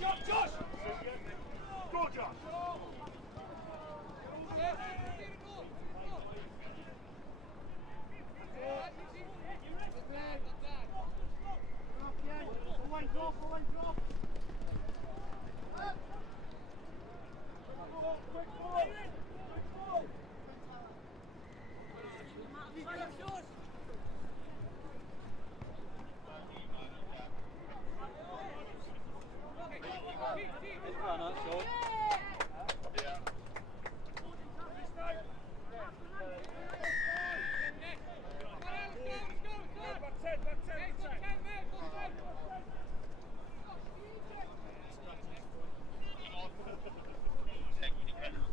Josh! Go, Josh! Quick ball! It's gone on, so. Yeah. Back 10.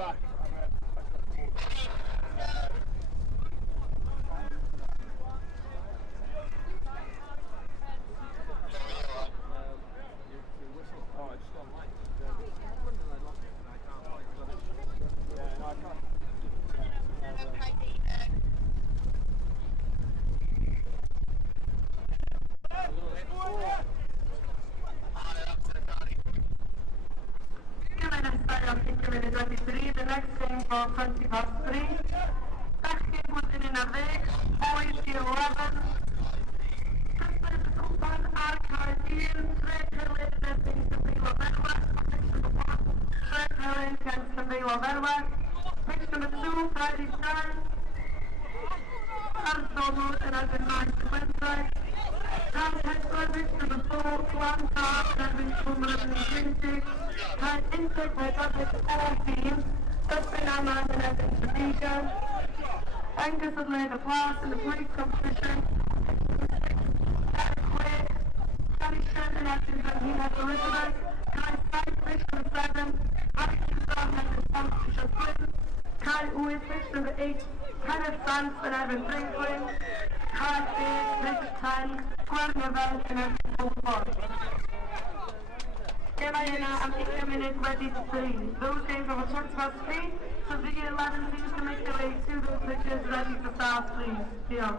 back. Oh, I just got light. When did I lock it? And I can't find it. Yeah, no, I can't. Okay, David. Given and start on picture minute 23, the next game for 20 past 3. Next game was in a week, boys year 11. Christmas Sultan Arcadian, Trade Helen against the Vila Verwa, match number 1, Trade Helen against the Vila Verwa, match number 2, Friday Sky, Arzomo and I've 9 to Wednesday. Now Hector, match number 4, Klanta and I've been 220. Had intake by David all teams, Dustin Amman and Evan Sabika. Angus has led the class in the police competition. Derek Quaid, Danny Shenton has been done, he has Elizabeth. Kai Sidefish number 7, Harry Kizan has been sponsorship twins. Kai Uwe Fish number 8, Kenneth Sands and Evan Franklin. Kai Faye, Rich 10, Gwen Novell and Evan Wolford. Carolina and 8 minutes ready to play. Those games are 20 past 3, so the 11 teams to make their way to those pitches ready to start, please. Yeah.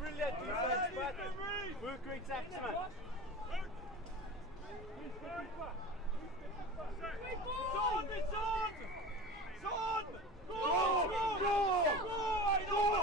Brilliant defense, but work rate excellent. Son! It's on! Son! Go! Go! Go! Go!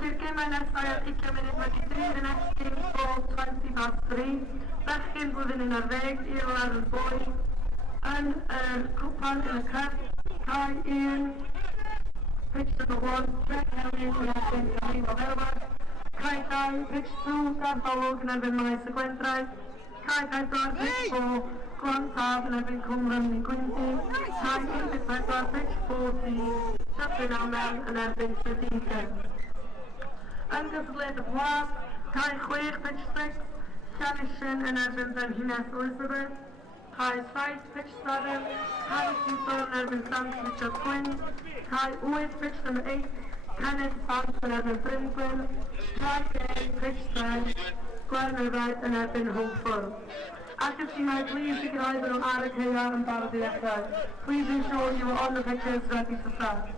Dy'r gemau nesaf ar 20 munud wedi drin yn estyn o 20 past 3. Bechgyn blwyddyn 11, i'r lefel bwy. Yn y cwpan yn y cyp, Cai 1, pitch number 1, Trek Helmut yn erbyn Camilo Felwas. Cai 2, pitch 2, Gartholwg yn erbyn Maes y Gwendraeth. Cai 4, pitch 4, Gwan Taf yn erbyn Cwmryn i Gwyndy. Cai 1-4, pitch 14, Dyffryn Amel yn erbyn Sydyngen. Yn gyfled y plas, Cai 6, pitch 6, Llanysyn yn erbyn Frenhines Elizabeth. Cai 7, pitch 7, Harry Cooper yn erbyn Sant Richard Gwyn. Cai 8, pitch number 8, Kenneth Sant yn erbyn Brynglyn. Cai 10, pitch 10, Gwernyfed yn erbyn Hwlffordd. Ac if you may please take your eyes on Ara Caear and Barod the Echo. Please ensure you are on the pictures ready to start.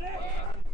Yeah.